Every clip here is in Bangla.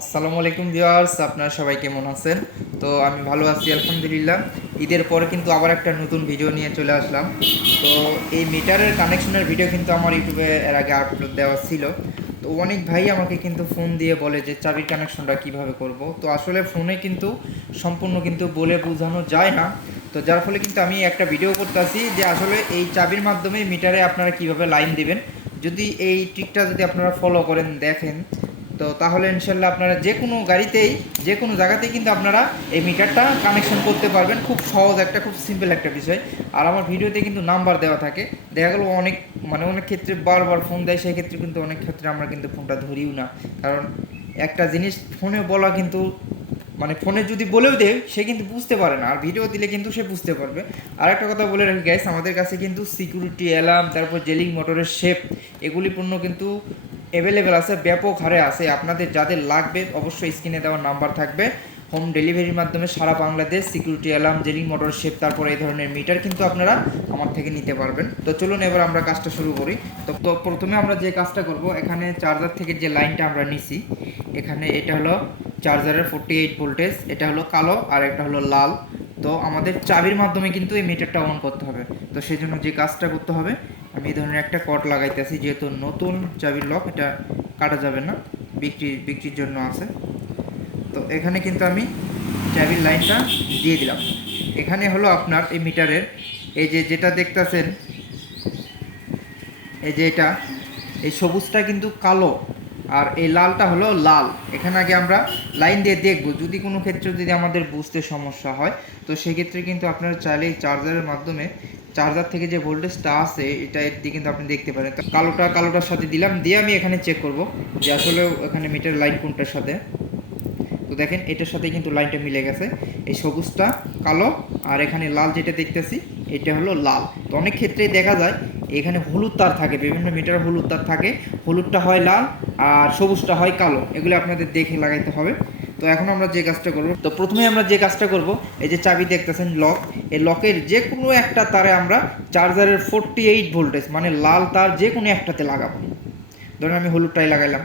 আসসালামু আলাইকুম ভিউয়ার্স, আপনারা সবাই কেমন আছেন? তো আমি ভালো আছি, আলহামদুলিল্লাহ। ঈদের পরে কিন্তু আবার একটা নতুন ভিডিও নিয়ে চলে আসলাম। তো এই মিটারের কানেকশনের ভিডিও কিন্তু আমার ইউটিউবে এর আগে আপলোড দেওয়া ছিল। তো অনেক ভাই আমাকে কিন্তু ফোন দিয়ে বলে যে, চাবির কানেকশনটা কীভাবে করব? তো আসলে ফোনে কিন্তু সম্পূর্ণ কিন্তু বলে বোঝানো যায় না। তো যার ফলে কিন্তু আমি একটা ভিডিও করতে করতেছি যে, আসলে এই চাবির মাধ্যমে মিটারে আপনারা কীভাবে লাইন দিবেন? যদি এই ট্রিকটা যদি আপনারা ফলো করেন, দেখেন তো তাহলে ইনশাল্লাহ আপনারা যে কোনো গাড়িতেই, যে কোনো জায়গাতেই কিন্তু আপনারা এই মিটারটা কানেকশন করতে পারবেন। খুব সহজ একটা, খুব সিম্পল একটা বিষয়। আর আমার ভিডিওতে কিন্তু নাম্বার দেওয়া থাকে। দেখা গেলো অনেক মানে অনেক ক্ষেত্রে বারবার ফোন দেয়, সেই ক্ষেত্রে কিন্তু অনেক ক্ষেত্রে আমরা কিন্তু ফোনটা ধরিও না। কারণ একটা জিনিস ফোনে বলা কিন্তু মানে ফোনে যদি বলেও দেয়, সে কিন্তু বুঝতে পারে না। আর ভিডিও দিলে কিন্তু সে বুঝতে পারবে। আর একটা কথা বলে রাখি গ্যাস আমাদের কাছে কিন্তু সিকিউরিটি অ্যালার্ম তারপর জেলিং মোটরের শেপ এগুলি পণ্য কিন্তু অ্যাভেলেবেল আছে, ব্যাপক হারে আছে। আপনাদের যাদের লাগবে, অবশ্যই স্ক্রিনে দেওয়ার নাম্বার থাকবে। হোম ডেলিভারির মাধ্যমে সারা বাংলাদেশ সিকিউরিটি অ্যালার্ম জেলিং মোটর শেপ, তারপর এই ধরনের মিটার কিন্তু আপনারা আমার থেকে নিতে পারবেন। তো চলুন এবার আমরা কাজটা শুরু করি। তো তো প্রথমে আমরা যে কাজটা করব, এখানে চার্জার থেকে যে লাইনটা আমরা নিছি, এখানে এটা হলো চার্জারের ফোরটি এইট ভোল্টেজ এটা হলো কালো আর একটা হলো লাল। তো আমাদের চাবির মাধ্যমে কিন্তু এই মিটারটা অন করতে হবে। তো সেই জন্য যে কাজটা করতে হবে, আমি এই ধরনের একটা কট লাগাইতেছি যেহেতু নতুন চাবির লক এটা কাটা যাবে না, বিক্রি, বিক্রির জন্য আছে। তো এখানে কিন্তু আমি চাবির লাইনটা দিয়ে দিলাম। এখানে হলো আপনার এই মিটারের এই যে যেটা দেখতেছেন, এই যে এটা, এই সবুজটা কিন্তু কালো। আর এই লালটা হলো লাল। এখানে আগে আমরা লাইন দিয়ে দেখব। যদি কোনো ক্ষেত্রে যদি আমাদের বুঝতে সমস্যা হয়, তো সেক্ষেত্রে কিন্তু আপনারা চাইলে চার্জারের মাধ্যমে চার্জার থেকে যে ভোল্টেজটা আছে এটা এর দিকে কিন্তু আপনি দেখতে পারেন। কালোটা, কালোটার সাথে দিলাম, দিয়ে আমি এখানে চেক করব যে আসলে এখানে মিটার লাইন কোনটার সাথে। তো দেখেন, এটার সাথে কিন্তু লাইনটা মিলে গেছে। এই সবুজটা কালো, আর এখানে লাল যেটা দেখতেছি, এটা হলো লাল। তো অনেক ক্ষেত্রেই দেখা যায় এখানে হলুদ তার থাকে, বিভিন্ন মিটার হলুদ তার থাকে। হলুদটা হয় লাল আর সবুজটা হয় কালো। এগুলো আপনাদের দেখে লাগাইতে হবে। তো এখন আমরা যে কাজটা করব, তো প্রথমে আমরা যে কাজটা করব, এই যে চাবি দেখতেছেন, লক। এই লকের যে কোনো একটা তারে আমরা চার্জারের ফোরটি এইট ভোল্টেজ মানে লাল তার যে কোনো একটাতে লাগাবো। ধরুন আমি হলুদটাই লাগাইলাম।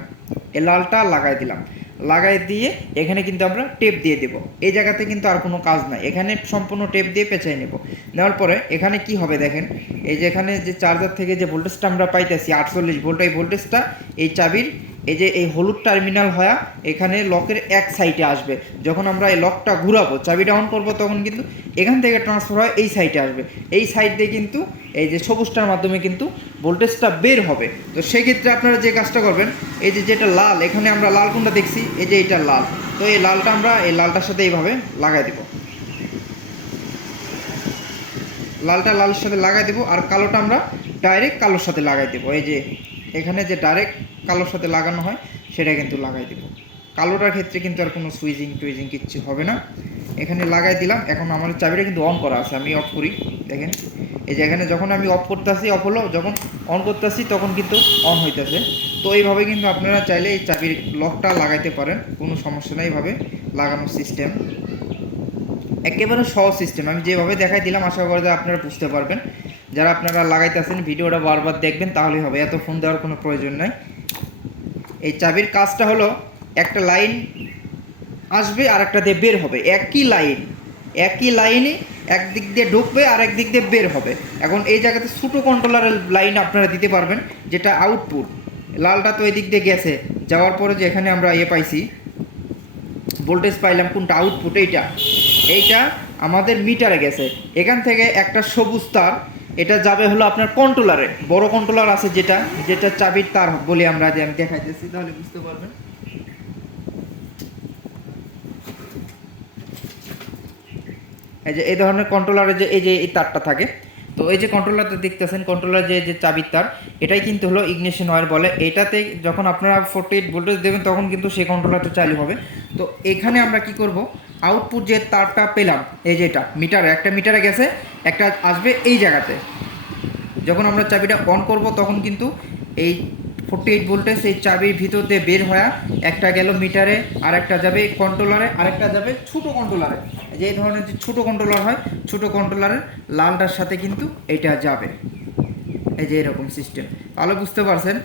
এই লালটা লাগাই দিলাম। লাগাই দিয়ে এখানে কিন্তু আমরা টেপ দিয়ে দেব। এই জায়গাতে কিন্তু আর কোনো কাজ নাই। এখানে সম্পূর্ণ টেপ দিয়ে পেঁচাই নেব। নেওয়ার পরে এখানে কি হবে দেখেন, এই যে এখানে যে চার্জার থেকে যে ভোল্টেজটা আমরা পাইতেছি, আটচল্লিশ ভোল্ট এই ভোল্টেজটা এই চাবির, এই যে এই হলুদ টার্মিনাল হয়া এখানে লকের এক সাইডে আসবে। যখন আমরা এই লকটা ঘুরাবো, চাবিটা অন করব, তখন কিন্তু এখান থেকে ট্রান্সফার হয় এই সাইডে আসবে। এই সাইড দিয়ে কিন্তু এই যে সবুজটার মাধ্যমে কিন্তু ভোল্টেজটা বের হবে। তো সেক্ষেত্রে আপনারা যে কাজটা করবেন এই যে যেটা লাল, এখানে আমরা লাল কোনটা দেখছি? এই যে এটা লাল। তো এই লালটা আমরা এই লালটার সাথে এইভাবে লাগাই দেব। লালটা লালের সাথে লাগাই দেবো আর কালোটা আমরা ডাইরেক্ট কালোর সাথে লাগাই দেবো। এই যে এখানে যে ডাইরেক্ট কালোর সাথে লাগানো হয়, সেটা কিন্তু লাগাই দেবো। কালোটার ক্ষেত্রে কিন্তু আর কোনো সুইজিং টুইজিং কিচ্ছু হবে না। এখানে লাগাই দিলাম। এখন আমার চাবিটা কিন্তু অন করা আছে, আমি অফ করি। দেখেন। এই যে এখানে যখন আমি অফ করতেছি অফ হলো, যখন অন করতেছি, তখন কিন্তু অন হইতেছে। তো এইভাবে কিন্তু আপনারা চাইলে এই চাবির লকটা লাগাইতে পারেন, কোনো সমস্যা নেই এইভাবে লাগানোর সিস্টেম একেবারে সহজ সিস্টেম আমি যেভাবে দেখাই দিলাম, আশা করি আপনারা বুঝতে পারবেন। যারা আপনারা লাগাইতেছেন, ভিডিওটা বারবার দেখবেন, তাহলেই হবে, এত ফোন দেওয়ার কোনো প্রয়োজন নাই। এই চাবির কাজটা হলো, একটা লাইন আসবে আর একটা দিয়ে বের হবে, একই লাইন, একই লাইনে একদিক দিয়ে ঢুকবে আর একদিক দিয়ে বের হবে। এখন এই জায়গাতে ছোটো কন্ট্রোলারের লাইন আপনারা দিতে পারবেন, যেটা আউটপুট লালটা তো এই দিক দিয়ে গেছে। যাওয়ার পরে যে এখানে আমরা ইয়ে পাইছি ভোল্টেজ পাইলাম কোনটা? আউটপুট এইটা। এইটা আমাদের মিটারে গেছে। এখান থেকে একটা সবুজ তার, এটা যাবে হলো আপনার কন্ট্রোলারে বড় কন্ট্রোলার আছে যেটা যেটা চাবির তার বলি আমরা যে আমি দেখাইতেছি, তাহলে বুঝতে পারবেন। এই যে, এই ধরনের কন্ট্রোলারে যে, এই যে, এই তারটা থাকে, তো এই যে কন্ট্রোলারটা দেখতেছেন কন্ট্রোলার যে যে চাবির তার, এটাই কিন্তু হলো ইগনিশন ওয়্যার বলে। এটাতে যখন আপনারা ফোর্টি এইট ভোল্টেজ দেবেন, তখন কিন্তু সেই কন্ট্রোলারটা চালু হবে। তো এখানে আমরা কি করব? আউটপুট যে তারটা পেলাম, এই যে এটা, মিটারে, একটা মিটারে গেছে, একটা আসবে এই জায়গাতে। যখন আমরা চাবিটা অন করব, তখন কিন্তু এই ফোর্টি এইট ভোল্টেজ এই চাবির ভিতর দিয়ে বের হয়ে একটা গেল মিটারে আর একটা যাবে কন্ট্রোলারে আরেকটা যাবে ছোটো কন্ট্রোলারে যে ধরনের যে ছোটো কন্ট্রোলার হয়, ছোটো কন্ট্রোলারের লালটার সাথে কিন্তু এটা যাবে। এই যে এরকম সিস্টেম তাহলে বুঝতে পারছেন,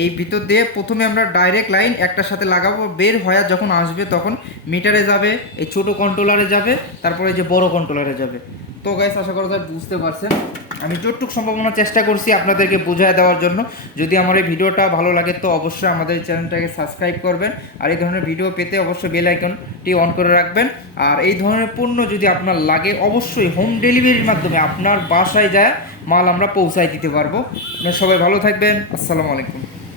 এই ভিতর দিয়ে প্রথমে আমরা ডাইরেক্ট লাইন একটার সাথে লাগাবো, বের হয়ে যখন আসবে তখন মিটারে যাবে, এই ছোট কন্ট্রোলারে যাবে, তারপরে যে বড় কন্ট্রোলারে যাবে। তো গাইস আশা করা যায় বুঝতে পারছেন। আমি যতটুকু সম্ভাবনা চেষ্টা করছি আপনাদেরকে বোঝায় দেওয়ার জন্য। যদি আমার এই ভিডিওটা ভালো লাগে, তো অবশ্যই আমাদের চ্যানেলটাকে সাবস্ক্রাইব করবেন। আর এই ধরনের ভিডিও পেতে অবশ্যই বেল আইকনটি অন করে রাখবেন। আর এই ধরনের পণ্য যদি আপনার লাগে, অবশ্যই হোম ডেলিভারির মাধ্যমে আপনার বাসায় যায়, মাল আমরা পৌঁছায় দিতে পারব। সবাই ভালো থাকবেন। আসসালামু আলাইকুম।